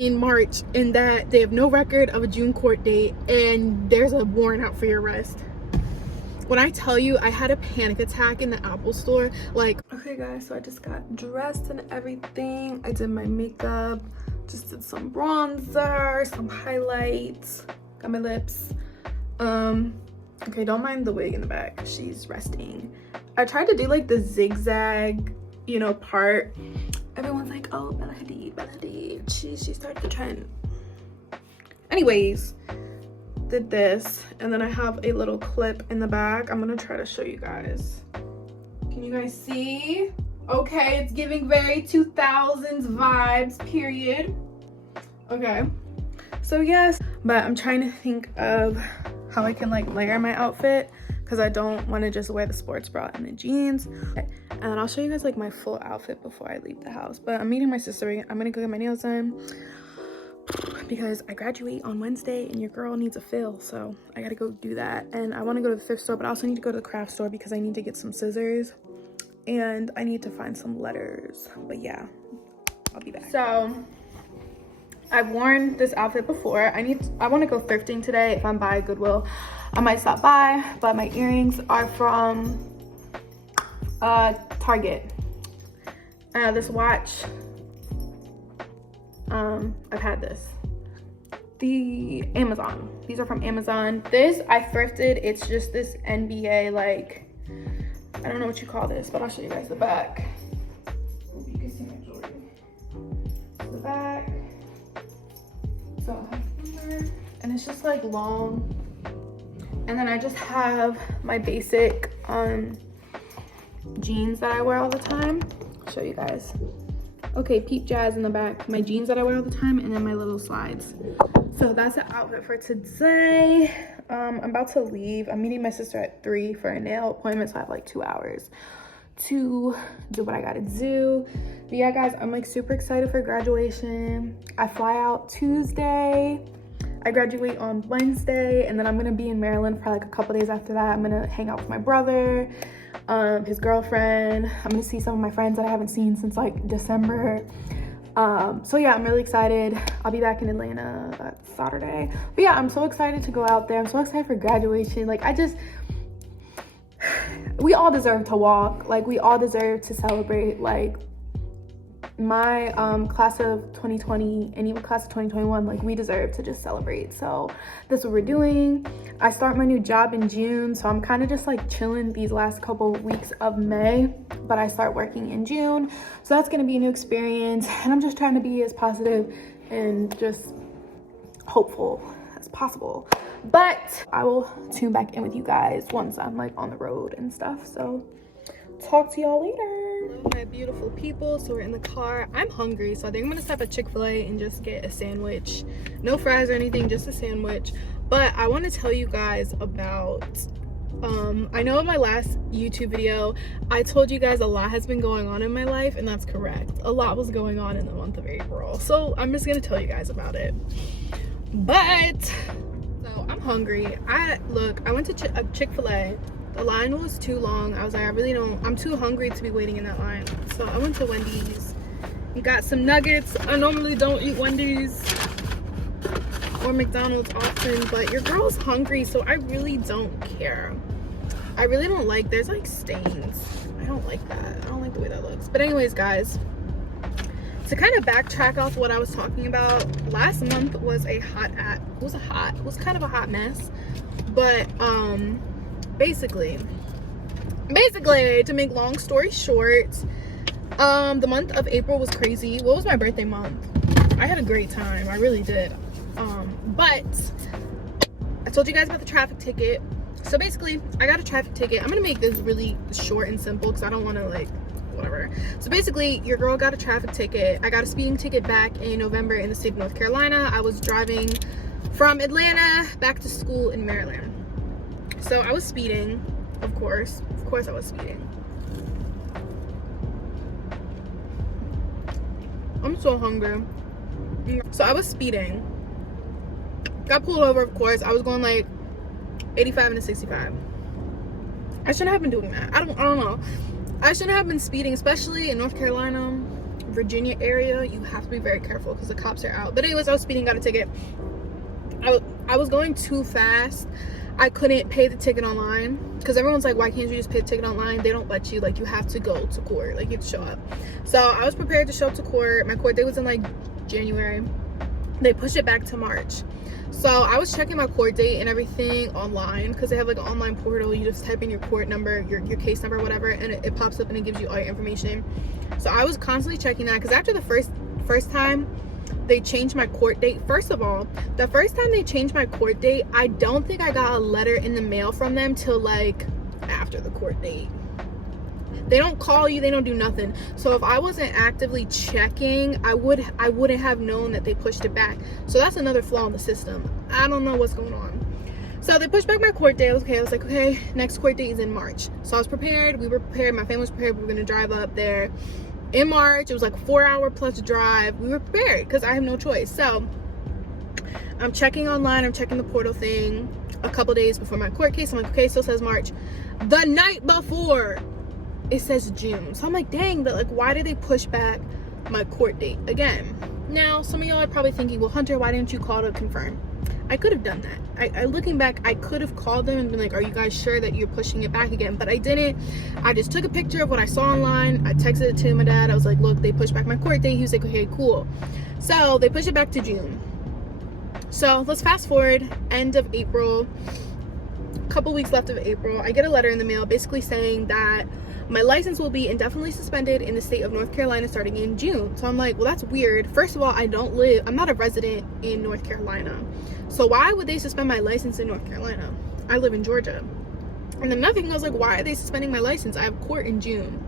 in March, and that they have no record of a June court date and there's a warrant out for your arrest. When I tell you, I had a panic attack in the Apple store. Like, okay guys, so I just got dressed and everything. I did my makeup, just did some bronzer, some highlights, got my lips. Okay, don't mind the wig in the back, she's resting. I tried to do like the zigzag, you know, part. Everyone's like, oh, Bella Hadid, she started the trend. Anyways, did this, and then I have a little clip in the back. I'm gonna try to show you guys. Can you guys see? Okay, it's giving very 2000s vibes, period. Okay, so yes, but I'm trying to think of how I can like layer my outfit, because I don't want to just wear the sports bra and the jeans. And then I'll show you guys like my full outfit before I leave the house. But I'm meeting my sister. I'm gonna go get my nails done because I graduate on Wednesday and your girl needs a fill, so I gotta go do that. And I want to go to the thrift store, but I also need to go to the craft store because I need to get some scissors and I need to find some letters. But yeah, I'll be back. So I've worn this outfit before. I want to go thrifting today. If I'm by Goodwill, I might stop by. But my earrings are from Target. This watch, I've had this. The Amazon. These are from Amazon. This I thrifted. It's just this NBA, like, I don't know what you call this, but I'll show you guys the back. Hope you can see my jewelry. The back. So I have here, and it's just like long. And then I just have my basic jeans that I wear all the time. I'll show you guys. Okay, peep jazz in the back. My jeans that I wear all the time, and then my little slides. So that's the outfit for today. I'm about to leave. I'm meeting my sister at 3 for a nail appointment, so I have like 2 hours to do what I gotta do. But yeah guys, I'm like super excited for graduation. I fly out Tuesday. I graduate on Wednesday, and then I'm gonna be in Maryland for like a couple days after that. I'm gonna hang out with my brother, his girlfriend. I'm gonna see some of my friends that I haven't seen since like December. So yeah, I'm really excited. I'll be back in Atlanta that Saturday. But yeah, I'm so excited to go out there. I'm so excited for graduation. Like, we all deserve to walk. Like, we all deserve to celebrate. Like, my class of 2020 and even class of 2021, like, we deserve to just celebrate. So that's what we're doing. I start my new job in June, so I'm kind of just like chilling these last couple weeks of May, but I start working in June, so that's going to be a new experience. And I'm just trying to be as positive and just hopeful as possible. But I will tune back in with you guys once I'm like on the road and stuff. So talk to y'all later. Hello, my beautiful people. So we're in the car. I'm hungry, so I think I'm gonna stop at Chick-fil-A and just get a sandwich. No fries or anything, just a sandwich. But I want to tell you guys about I know in my last YouTube video I told you guys a lot has been going on in my life, and that's correct. A lot was going on in the month of April, so I'm just gonna tell you guys about it. But so I'm hungry. I went to Chick-fil-A. The line was too long. I was like, I'm too hungry to be waiting in that line. So I went to Wendy's and got some nuggets. I normally don't eat Wendy's or McDonald's often, but your girl's hungry, so I really don't care. I really don't like, there's like stains. I don't like that. I don't like the way that looks. But anyways, guys, to kind of backtrack off what I was talking about, last month was it was kind of a hot mess. But basically, to make long story short, the month of April was crazy. What was my birthday month? I had a great time. I really did. But I told you guys about the traffic ticket. So basically, I got a traffic ticket. I'm gonna make this really short and simple because I don't want to like whatever. So basically, your girl got a traffic ticket. I got a speeding ticket back in November in the state of North Carolina. I was driving from Atlanta back to school in Maryland. So I was speeding, of course I was speeding. I'm so hungry. So I was speeding, got pulled over, of course. I was going like 85 into 65. I shouldn't have been doing that. I don't know. I shouldn't have been speeding, especially in North Carolina. Virginia area, you have to be very careful because the cops are out. But anyways, I was speeding, got a ticket. I was going too fast. I couldn't pay the ticket online because everyone's like, why can't you just pay the ticket online? They don't let you. Like, you have to go to court. Like, you have to show up. So I was prepared to show up to court. My court date was in like January. They pushed it back to March. So I was checking my court date and everything online because they have like an online portal. You just type in your court number, your case number, whatever, and it pops up and it gives you all your information. So I was constantly checking that because after the first time they changed my court date. First of all, the first time they changed my court date, I don't think I got a letter in the mail from them till like after the court date. They don't call you, they don't do nothing. So if I wasn't actively checking, I wouldn't have known that they pushed it back. So that's another flaw in the system. I don't know what's going on. So they pushed back my court date. I was like, okay, next court date is in March. So I was prepared, we were prepared, my family was prepared, we were gonna drive up there in March. It was like a 4-hour plus drive. We were prepared because I have no choice. So I'm checking online, I'm checking the portal thing a couple days before my court case. I'm like, okay, still says March. The night before, it says June. So I'm like, dang, but like, why did they push back my court date again? Now, some of y'all are probably thinking, well, Hunter, why didn't you call to confirm? I could have done that. I looking back, I could have called them and been like, are you guys sure that you're pushing it back again? But I didn't. I just took a picture of what I saw online. I texted it to my dad. I was like, look, they pushed back my court date. He was like, okay, cool. So they pushed it back to June. So let's fast forward, end of April, a couple weeks left of April. I get a letter in the mail basically saying that my license will be indefinitely suspended in the state of North Carolina starting in June. So I'm like, well, that's weird. First of all, I'm not a resident in North Carolina. So why would they suspend my license in North Carolina? I live in Georgia. And then nothing, I was like, why are they suspending my license? I have court in June.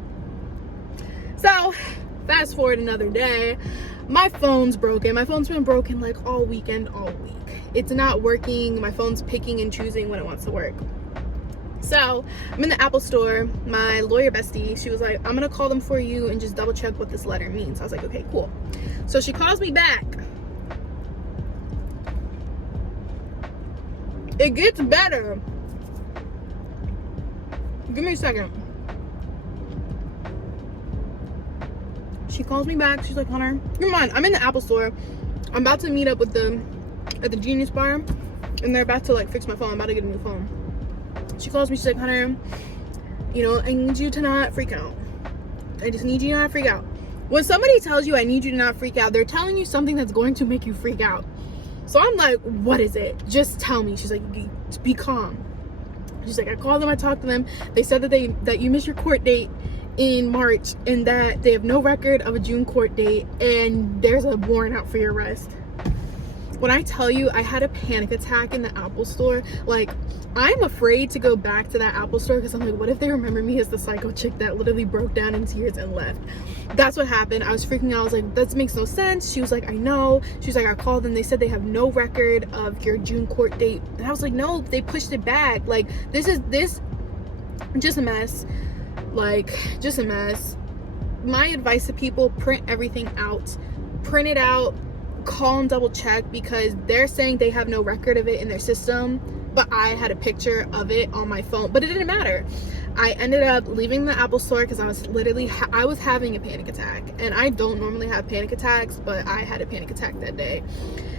So fast forward another day, my phone's broken. My phone's been broken like all weekend, all week. It's not working. My phone's picking and choosing when it wants to work. So I'm in the Apple store. My lawyer bestie, she was like, I'm gonna call them for you and just double check what this letter means. I was like, okay, cool. So she calls me back. It gets better. Give me a second. She calls me back. She's like, Hunter, come on. I'm in the Apple store. I'm about to meet up with them at the Genius Bar, and they're about to like fix my phone. I'm about to get a new phone. She calls me. She's like, Hunter, you know, I need you to not freak out. I just need you to not freak out. When somebody tells you I need you to not freak out, they're telling you something that's going to make you freak out. So I'm like, what is it? Just tell me. She's like, be calm. She's like, I called them, I talked to them. They said that you missed your court date in March and that they have no record of a June court date and there's a warrant out for your arrest. When I tell you, I had a panic attack in the Apple store. Like, I'm afraid to go back to that Apple store because I'm like, what if they remember me as the psycho chick that literally broke down in tears and left? That's what happened. I was freaking out. I was like, that makes no sense. She was like, I know. She was like, I called them. They said they have no record of your June court date. And I was like, no, they pushed it back. Like, this just a mess. Like, just a mess. My advice to people, print everything out. Print it out. Call and double check because they're saying they have no record of it in their system, but I had a picture of it on my phone. But it didn't matter. I ended up leaving the Apple store because I was literally I was having a panic attack, and I don't normally have panic attacks, but I had a panic attack that day.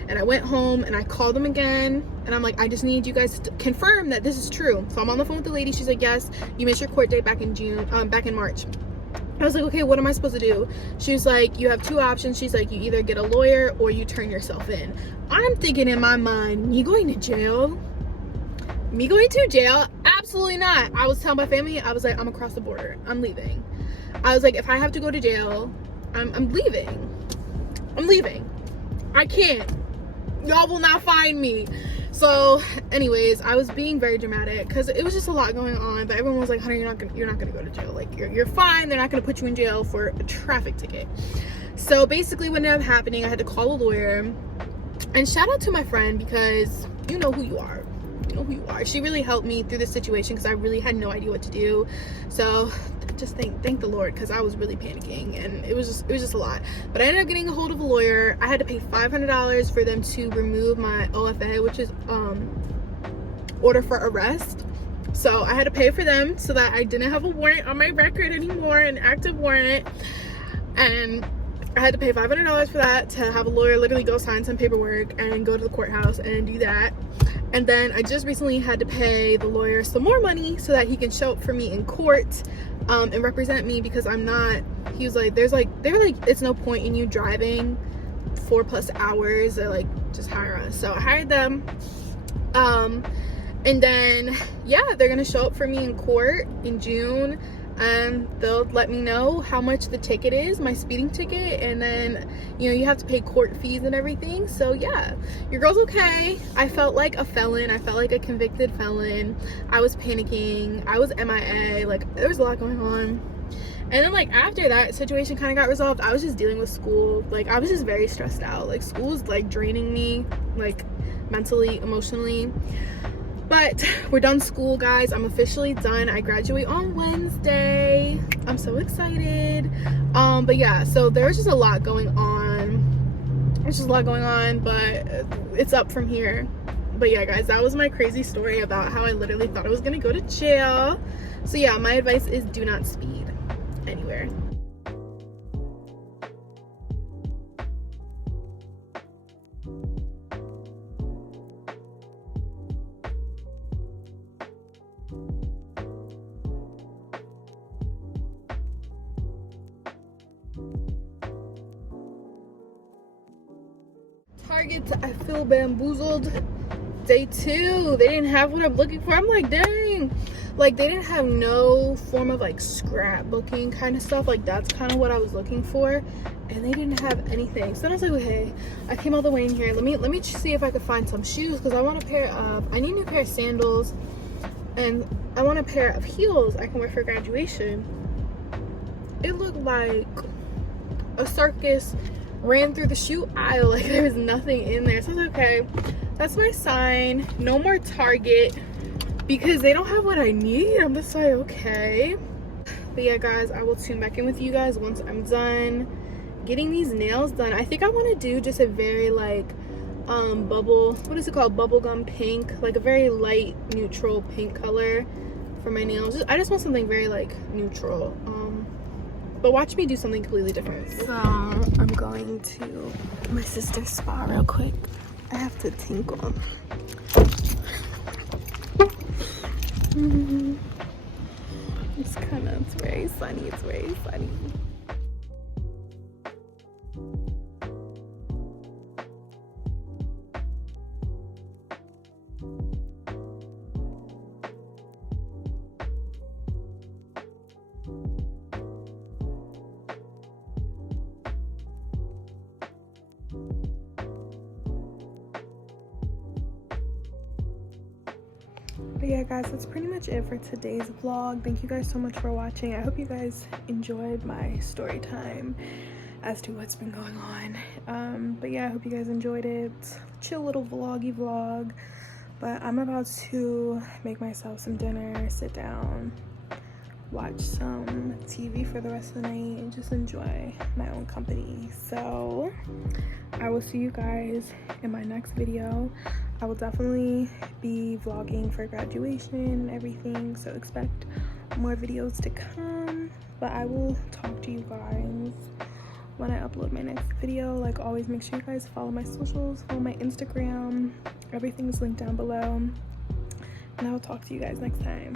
And I went home and I called them again, and I'm like, I just need you guys to confirm that this is true. So I'm on the phone with the lady. She's like, yes, you missed your court date back in March. I was like, okay, what am I supposed to do? She was like, you have two options. She's like, you either get a lawyer or you turn yourself in. I'm thinking in my mind, me going to jail? Me going to jail? Absolutely not. I was telling my family, I was like, I'm across the border. I'm leaving. I was like, if I have to go to jail, I'm leaving. I'm leaving. I can't. Y'all will not find me. So anyways, I was being very dramatic because it was just a lot going on, but everyone was like, Hunter, you're not gonna go to jail. Like, you're fine. They're not gonna put you in jail for a traffic ticket. So basically what ended up happening, I had to call a lawyer. And shout out to my friend, because you know who you are. You know who you are. She really helped me through this situation because I really had no idea what to do. So just thank the Lord, because I was really panicking and it was just a lot. But I ended up getting a hold of a lawyer. I had to pay $500 for them to remove my OFA, which is order for arrest. So I had to pay for them so that I didn't have a warrant on my record anymore, an active warrant. And I had to pay $500 for that, to have a lawyer literally go sign some paperwork and go to the courthouse and do that. And then I just recently had to pay the lawyer some more money so that he can show up for me in court and represent me, because I'm not, he was like, they're like, it's no point in you driving 4+ hours, or like, just hire us. So I hired them. And then, yeah, they're gonna show up for me in court in June, and they'll let me know how much the ticket is, my speeding ticket, and then, you know, you have to pay court fees and everything. So yeah, your girl's okay. I felt like a felon. I felt like a convicted felon. I was panicking. I was MIA. Like, there was a lot going on. And then, like, after that situation kind of got resolved, I was just dealing with school. Like, I was just very stressed out. Like, school was like draining me, like, mentally, emotionally. But we're done school, guys. I'm officially done. I graduate on Wednesday. I'm so excited. But yeah, so there's just a lot going on. There's just a lot going on, but it's up from here. But yeah, guys, that was my crazy story about how I literally thought I was gonna go to jail. So yeah, my advice is do not speed anywhere. Target, I feel bamboozled. Day 2, they didn't have what I'm looking for. I'm like, dang, like, they didn't have no form of like scrapbooking kind of stuff. Like, that's kind of what I was looking for, and they didn't have anything. So then I was like, well, hey, I came all the way in here, let me see if I could find some shoes, because I want a pair of, I need a new pair of sandals, and I want a pair of heels I can wear for graduation. It looked like a circus ran through the shoe aisle. Like, there was nothing in there. So I was like, okay, that's my sign. No more Target, because they don't have what I need. I'm just like, okay. But yeah, guys, I will tune back in with you guys once I'm done getting these nails done. I think I want to do just a very like what is it called, bubblegum pink, like a very light neutral pink color for my nails. I just want something very like neutral. But watch me do something completely different. So I'm going to my sister's spa real quick. I have to tinkle. It's very sunny. It's very sunny. But yeah, guys, that's pretty much it for today's vlog. Thank you guys so much for watching. I hope you guys enjoyed my story time as to what's been going on. But yeah, I hope you guys enjoyed it. Chill little vloggy vlog. But I'm about to make myself some dinner, sit down, watch some TV for the rest of the night, and just enjoy my own company. So I will see you guys in my next video. I will definitely be vlogging for graduation and everything, so expect more videos to come. But I will talk to you guys when I upload my next video. Like always, make sure you guys follow my socials, follow my Instagram. Everything is linked down below. And I will talk to you guys next time.